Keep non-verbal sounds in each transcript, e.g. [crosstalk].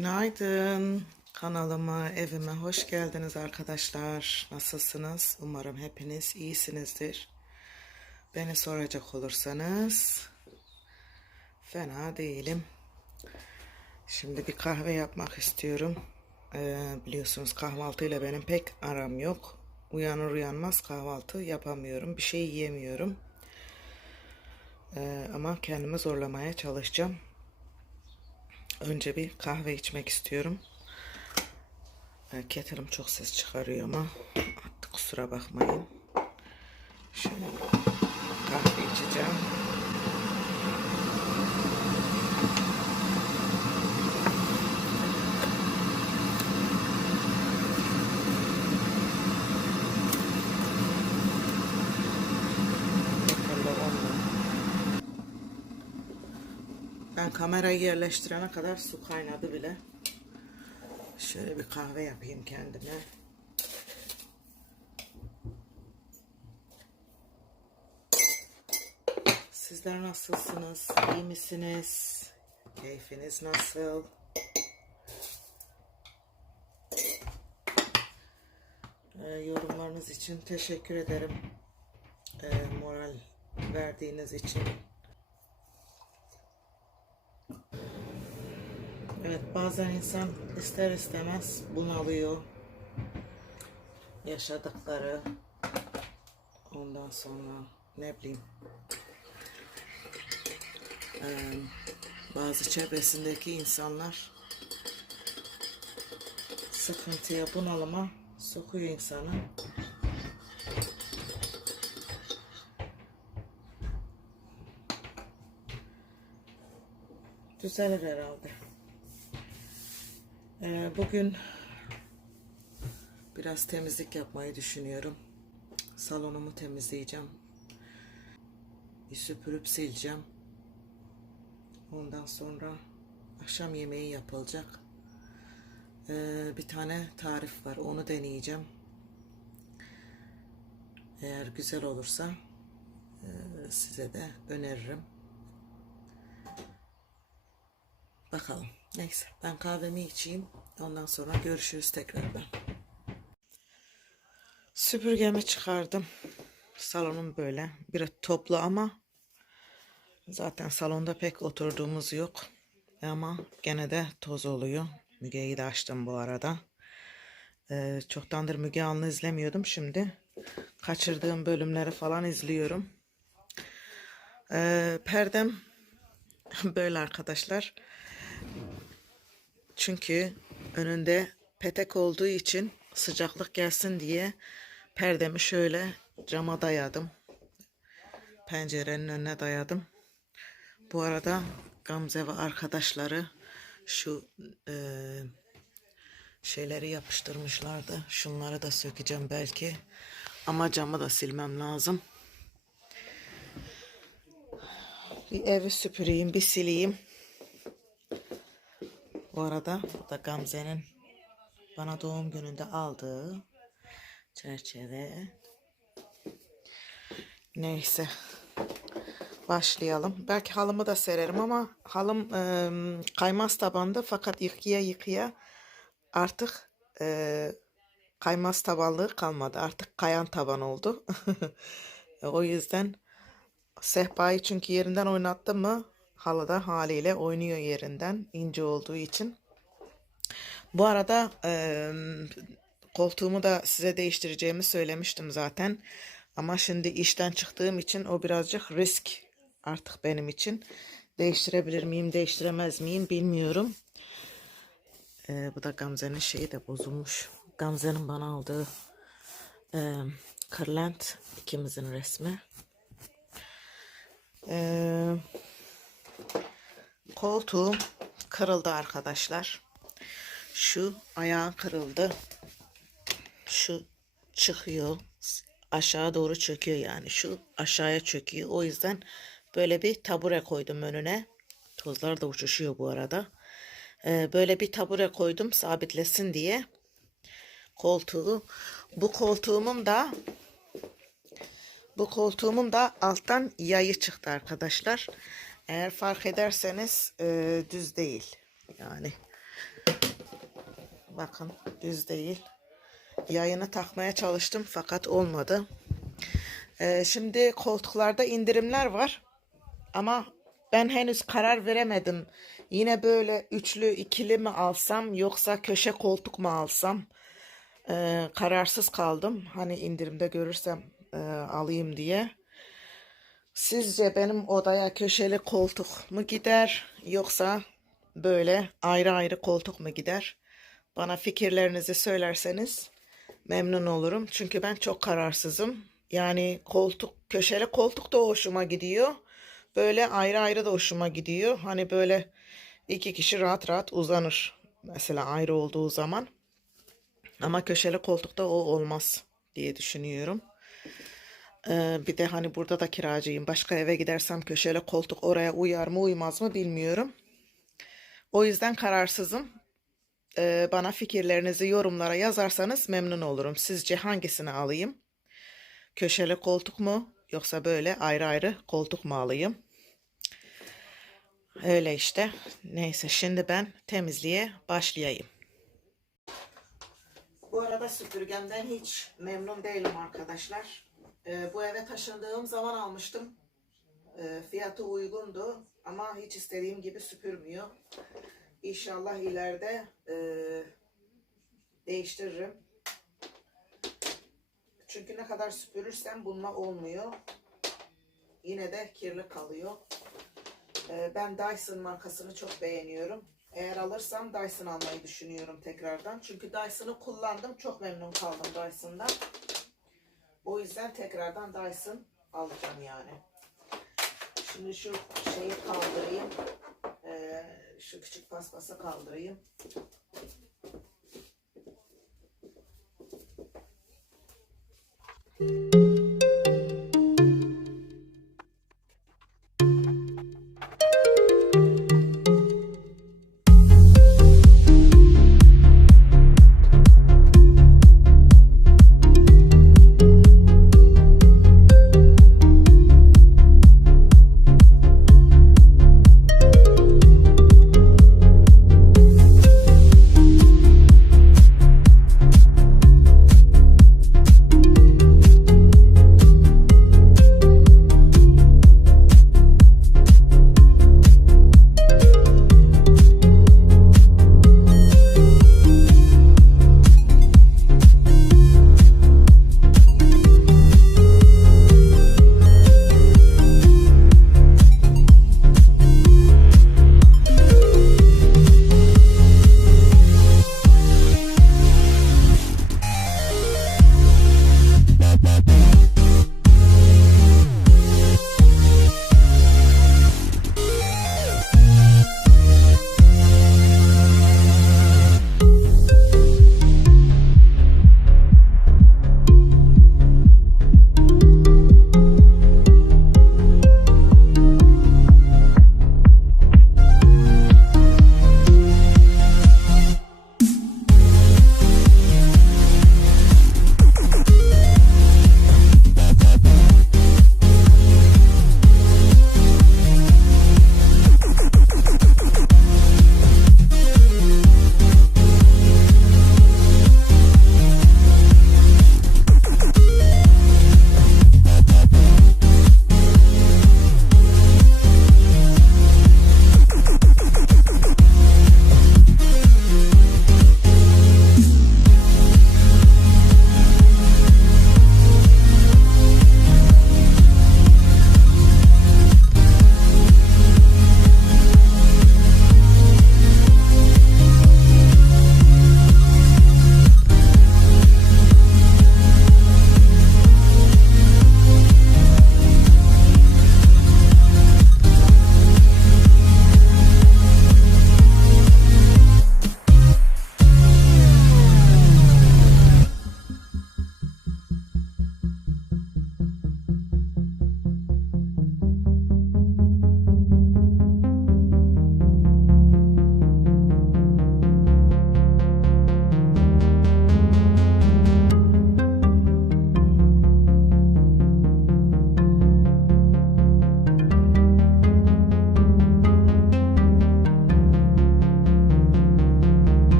Günaydın. Kanalıma, evime hoş geldiniz arkadaşlar. Nasılsınız? Umarım hepiniz iyisinizdir. Beni soracak olursanız fena değilim. Şimdi bir kahve yapmak istiyorum. Ee, biliyorsunuz kahvaltıyla benim pek aram yok. Uyanır uyanmaz kahvaltı yapamıyorum. Bir şey yiyemiyorum. Ee, ama kendimi zorlamaya çalışacağım. Önce bir kahve içmek istiyorum. E, Kettle'ım çok ses çıkarıyor ama artık kusura bakmayın. Şöyle kahve içeceğim. Kettle'da olmuyor. Ben kamerayı yerleştirene kadar su kaynadı bile. Şöyle bir kahve yapayım kendime. Sizler nasılsınız? İyi misiniz? Keyfiniz nasıl? Ee, yorumlarınız için teşekkür ederim. Ee, moral verdiğiniz için. Evet bazen insan ister istemez bunalıyor. Yaşadıkları ondan sonra ne bileyim bazı çevresindeki insanlar sıkıntıya bunalıma sokuyor insanı. Düzelir herhalde. Ee, bugün biraz temizlik yapmayı düşünüyorum. Salonumu temizleyeceğim. Bir süpürüp sileceğim. Ondan sonra akşam yemeği yapılacak. Ee, bir tane tarif var. Onu deneyeceğim. Eğer güzel olursa e, size de öneririm. Bakalım. Neyse ben kahvemi içeyim. Ondan sonra görüşürüz tekrardan. Süpürgemi çıkardım. Salonum böyle. Bir toplu ama zaten salonda pek oturduğumuz yok. Ama gene de toz oluyor. Müge'yi de açtım bu arada. Ee, çoktandır Müge Anlı izlemiyordum. Şimdi kaçırdığım bölümleri falan izliyorum. Ee, perdem [laughs] böyle arkadaşlar. Çünkü önünde petek olduğu için sıcaklık gelsin diye perdemi şöyle cama dayadım. Pencerenin önüne dayadım. Bu arada Gamze ve arkadaşları şu e, şeyleri yapıştırmışlardı. Şunları da sökeceğim belki. Ama camı da silmem lazım. Bir evi süpüreyim, bir sileyim. Bu arada bu da Gamze'nin bana doğum gününde aldığı çerçeve. Neyse. Başlayalım. Belki halımı da sererim ama halım e, kaymaz tabandı fakat yıkaya yıkaya artık e, kaymaz tabanlığı kalmadı. Artık kayan taban oldu. [laughs] o yüzden sehpayı çünkü yerinden oynattım mı halıda haliyle oynuyor yerinden ince olduğu için. Bu arada e, koltuğumu da size değiştireceğimi söylemiştim zaten. Ama şimdi işten çıktığım için o birazcık risk artık benim için. Değiştirebilir miyim, değiştiremez miyim bilmiyorum. E, bu da Gamze'nin şeyi de bozulmuş. Gamze'nin bana aldığı e, kırlent ikimizin resmi. Eee koltuğum kırıldı arkadaşlar. Şu ayağın kırıldı. Şu çıkıyor. Aşağı doğru çöküyor yani. Şu aşağıya çöküyor. O yüzden böyle bir tabure koydum önüne. Tozlar da uçuşuyor bu arada. Ee, böyle bir tabure koydum sabitlesin diye. Koltuğu. Bu koltuğumun da bu koltuğumun da alttan yayı çıktı arkadaşlar. Eğer fark ederseniz e, düz değil. Yani Bakın düz değil. Yayını takmaya çalıştım fakat olmadı. Ee, şimdi koltuklarda indirimler var. Ama ben henüz karar veremedim. Yine böyle üçlü ikili mi alsam yoksa köşe koltuk mu alsam? Ee, kararsız kaldım. Hani indirimde görürsem e, alayım diye. Sizce benim odaya köşeli koltuk mu gider yoksa böyle ayrı ayrı koltuk mu gider? Bana fikirlerinizi söylerseniz memnun olurum. Çünkü ben çok kararsızım. Yani koltuk, köşeli koltuk da hoşuma gidiyor. Böyle ayrı ayrı da hoşuma gidiyor. Hani böyle iki kişi rahat rahat uzanır. Mesela ayrı olduğu zaman. Ama köşeli koltukta o olmaz diye düşünüyorum. Ee, bir de hani burada da kiracıyım. Başka eve gidersem köşeli koltuk oraya uyar mı uymaz mı bilmiyorum. O yüzden kararsızım. Ee, bana fikirlerinizi yorumlara yazarsanız memnun olurum. Sizce hangisini alayım? Köşeli koltuk mu yoksa böyle ayrı ayrı koltuk mu alayım? Öyle işte. Neyse şimdi ben temizliğe başlayayım. Bu arada süpürgemden hiç memnun değilim arkadaşlar. Ee, bu eve taşındığım zaman almıştım. Ee, fiyatı uygundu ama hiç istediğim gibi süpürmüyor. İnşallah ileride e, değiştiririm. Çünkü ne kadar süpürürsem bununla olmuyor. Yine de kirli kalıyor. Ee, ben Dyson markasını çok beğeniyorum. Eğer alırsam Dyson almayı düşünüyorum tekrardan. Çünkü Dyson'ı kullandım. Çok memnun kaldım Dyson'dan. O yüzden tekrardan Dyson alacağım yani. Şimdi şu şeyi kaldırayım. Ee, şu küçük paspasa kaldırayım. Müzik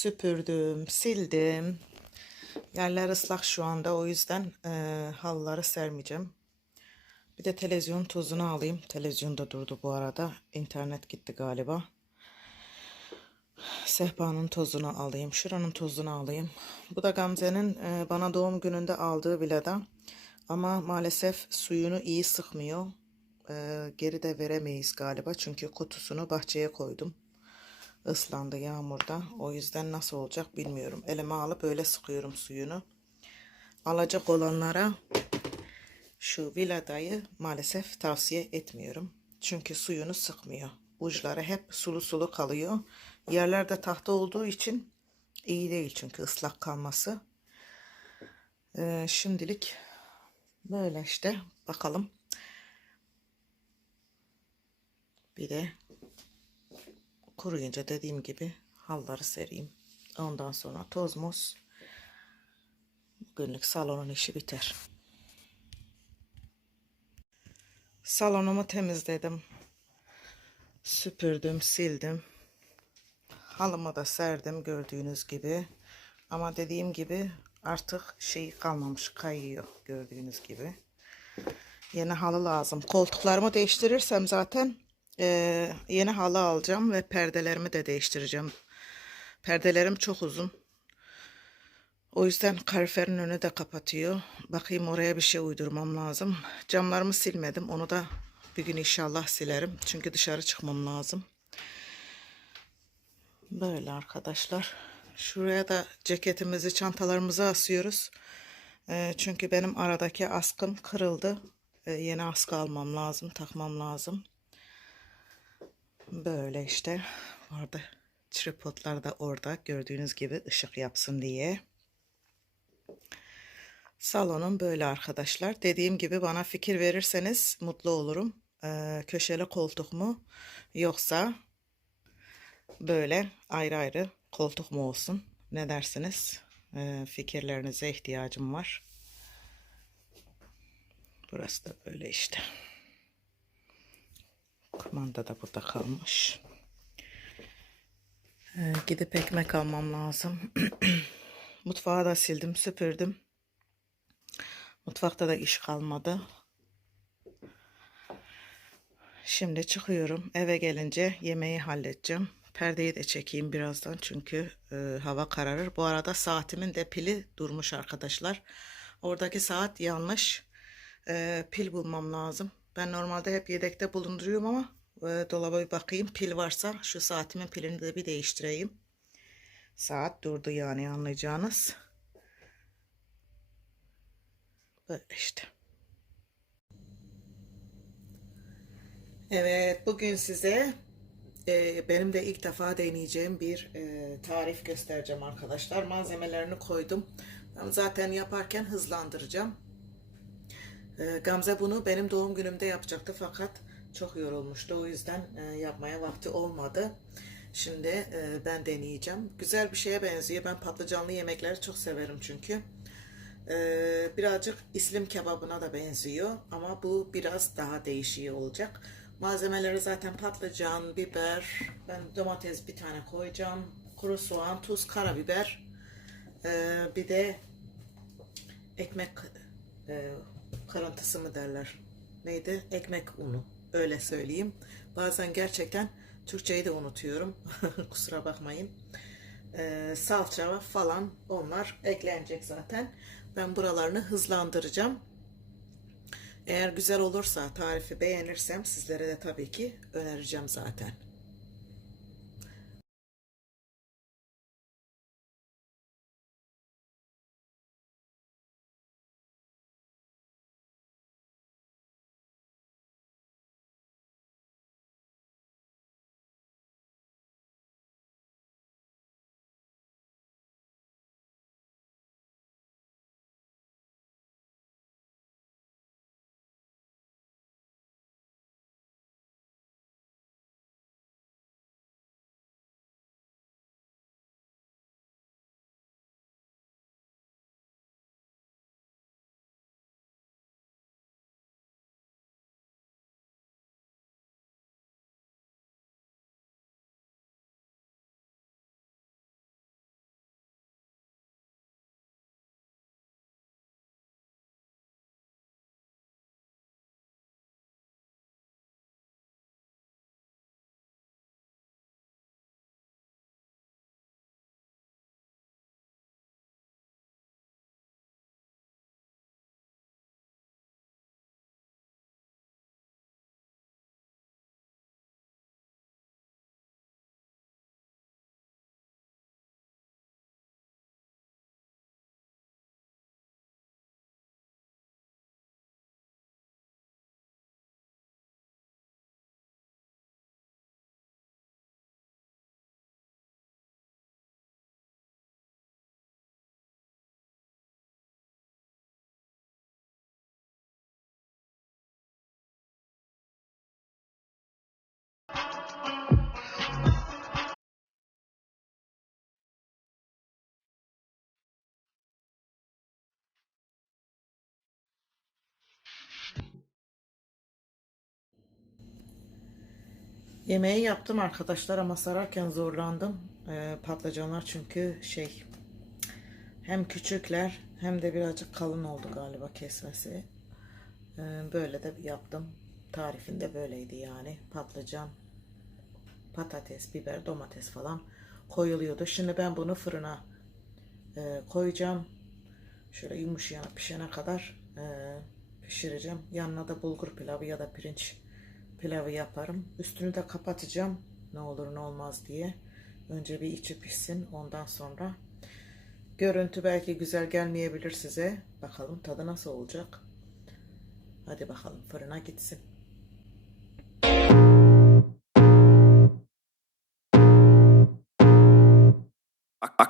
süpürdüm, sildim. Yerler ıslak şu anda o yüzden eee, halıları sermeyeceğim. Bir de televizyon tozunu alayım. Televizyon da durdu bu arada. İnternet gitti galiba. Sehpanın tozunu alayım. Şuranın tozunu alayım. Bu da Gamze'nin eee, bana doğum gününde aldığı vileda. Ama maalesef suyunu iyi sıkmıyor. Eee, geri de veremeyiz galiba. Çünkü kutusunu bahçeye koydum. Islandı yağmurda. O yüzden nasıl olacak bilmiyorum. Elime alıp öyle sıkıyorum suyunu. Alacak olanlara şu viladayı maalesef tavsiye etmiyorum. Çünkü suyunu sıkmıyor. Uçları hep sulu sulu kalıyor. Yerlerde tahta olduğu için iyi değil çünkü ıslak kalması. Ee, şimdilik böyle işte bakalım. Bir de kuruyunca dediğim gibi halları sereyim. Ondan sonra toz muz. Günlük salonun işi biter. Salonumu temizledim. Süpürdüm, sildim. Halımı da serdim gördüğünüz gibi. Ama dediğim gibi artık şey kalmamış, kayıyor gördüğünüz gibi. Yeni halı lazım. Koltuklarımı değiştirirsem zaten eee, yeni halı alacağım ve perdelerimi de değiştireceğim. Perdelerim çok uzun. O yüzden kaloriferin önü de kapatıyor. Bakayım oraya bir şey uydurmam lazım. Camlarımı silmedim. Onu da bir gün inşallah silerim. Çünkü dışarı çıkmam lazım. Böyle arkadaşlar. Şuraya da ceketimizi, çantalarımızı asıyoruz. Ee, çünkü benim aradaki askım kırıldı. Ee, yeni askı almam lazım, takmam lazım. Böyle işte. Orada tripodlar da orada gördüğünüz gibi ışık yapsın diye. Salonum böyle arkadaşlar. Dediğim gibi bana fikir verirseniz mutlu olurum. Ee, köşeli koltuk mu yoksa böyle ayrı ayrı koltuk mu olsun? Ne dersiniz? Ee, fikirlerinize ihtiyacım var. Burası da böyle işte. Kumanda da burada kalmış. Ee, gidip ekmek almam lazım. [clears throat] Mutfağı da sildim, süpürdüm. Mutfakta da iş kalmadı. Şimdi çıkıyorum. Eve gelince yemeği halledeceğim. Perdeyi de çekeyim birazdan çünkü e, hava kararır. Bu arada saatimin de pili durmuş arkadaşlar. Oradaki saat yanlış. E, pil bulmam lazım. Ben normalde hep yedekte bulunduruyorum ama e, dolaba bir bakayım. Pil varsa şu saatimin pilini de bir değiştireyim. Saat durdu yani anlayacağınız. Böyle işte. Evet, bugün size e, benim de ilk defa deneyeceğim bir e, tarif göstereceğim arkadaşlar. Malzemelerini koydum. Zaten yaparken hızlandıracağım. E, Gamze bunu benim doğum günümde yapacaktı fakat çok yorulmuştu. O yüzden e, yapmaya vakti olmadı. Şimdi e, ben deneyeceğim. Güzel bir şeye benziyor. Ben patlıcanlı yemekleri çok severim çünkü. Ee, birazcık islim kebabına da benziyor ama bu biraz daha değişiği olacak. Malzemeleri zaten patlıcan, biber, ben domates bir tane koyacağım, kuru soğan, tuz, karabiber, ee, bir de ekmek kırıntısı mı derler? Neydi? Ekmek unu. Öyle söyleyeyim. Bazen gerçekten Türkçeyi de unutuyorum. [laughs] Kusura bakmayın. Ee, salça falan onlar eklenecek zaten. Ben buralarını hızlandıracağım. Eğer güzel olursa, tarifi beğenirsem sizlere de tabii ki önereceğim zaten. Yemeği yaptım arkadaşlar ama sararken zorlandım. Ee, patlıcanlar çünkü şey hem küçükler hem de birazcık kalın oldu galiba kesmesi. Ee, böyle de yaptım. Tarifinde böyleydi yani. Patlıcan, patates, biber, domates falan koyuluyordu. Şimdi ben bunu fırına e, koyacağım. Şöyle yumuşayana pişene kadar e, pişireceğim. Yanına da bulgur pilavı ya da pirinç pilavı yaparım. Üstünü de kapatacağım. Ne olur ne olmaz diye. Önce bir içi pişsin. Ondan sonra görüntü belki güzel gelmeyebilir size. Bakalım tadı nasıl olacak. Hadi bakalım fırına gitsin. I can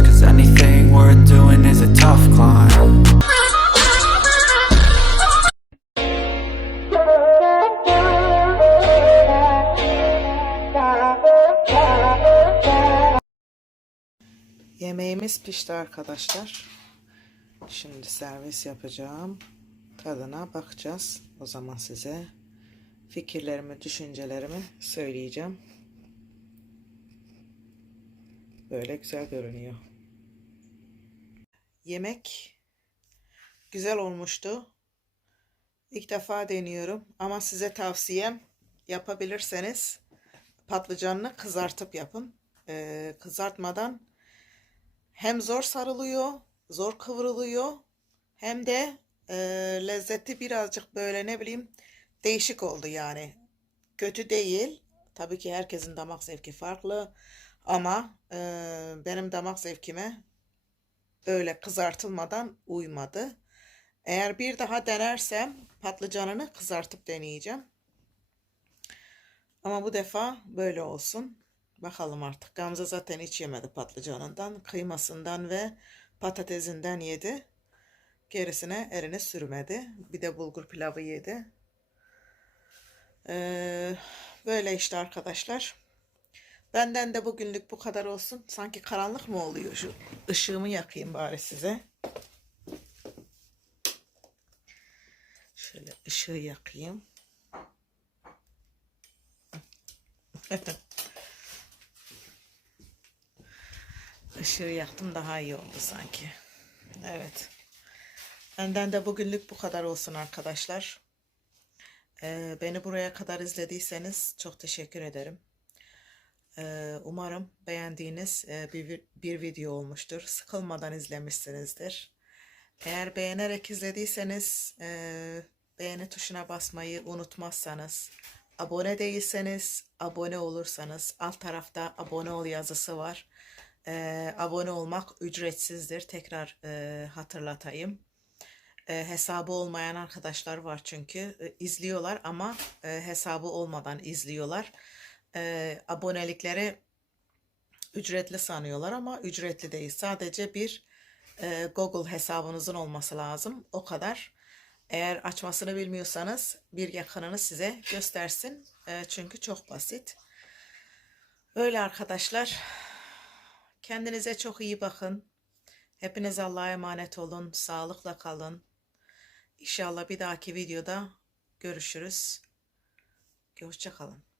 Cause anything worth doing is a tough climb. Yemeğimiz pişti arkadaşlar. Şimdi servis yapacağım. Tadına bakacağız. O zaman size fikirlerimi, düşüncelerimi söyleyeceğim. Böyle güzel görünüyor. Yemek güzel olmuştu. İlk defa deniyorum ama size tavsiyem yapabilirseniz patlıcanını kızartıp yapın. Ee, kızartmadan hem zor sarılıyor, zor kıvrılıyor hem de e, lezzeti birazcık böyle ne bileyim değişik oldu yani. Kötü değil. Tabii ki herkesin damak zevki farklı ama e, benim damak zevkime öyle kızartılmadan uymadı. Eğer bir daha denersem patlıcanını kızartıp deneyeceğim. Ama bu defa böyle olsun. Bakalım artık. Gamze zaten hiç yemedi patlıcanından, kıymasından ve patatesinden yedi. Gerisine elini sürmedi. Bir de bulgur pilavı yedi. Ee, böyle işte arkadaşlar. Benden de bugünlük bu kadar olsun. Sanki karanlık mı oluyor? Şu ışığımı yakayım bari size. Şöyle ışığı yakayım. [laughs] Işığı yaktım daha iyi oldu sanki. Evet. Benden de bugünlük bu kadar olsun arkadaşlar. Ee, beni buraya kadar izlediyseniz çok teşekkür ederim. Ee, umarım beğendiğiniz e, bir, video olmuştur. Sıkılmadan izlemişsinizdir. Eğer beğenerek izlediyseniz e, beğeni tuşuna basmayı unutmazsanız, abone değilseniz abone olursanız alt tarafta abone ol yazısı var. E, abone olmak ücretsizdir. Tekrar hatırlatayım. Hesabı olmayan arkadaşlar var çünkü izliyorlar ama hesabı olmadan izliyorlar. E, abonelikleri ücretli sanıyorlar ama ücretli değil. Sadece bir e, Google hesabınızın olması lazım. O kadar. Eğer açmasını bilmiyorsanız bir yakınını size göstersin. E, çünkü çok basit. Öyle arkadaşlar. Kendinize çok iyi bakın. Hepiniz Allah'a emanet olun. Sağlıkla kalın. İnşallah bir dahaki videoda görüşürüz. Hoşça kalın.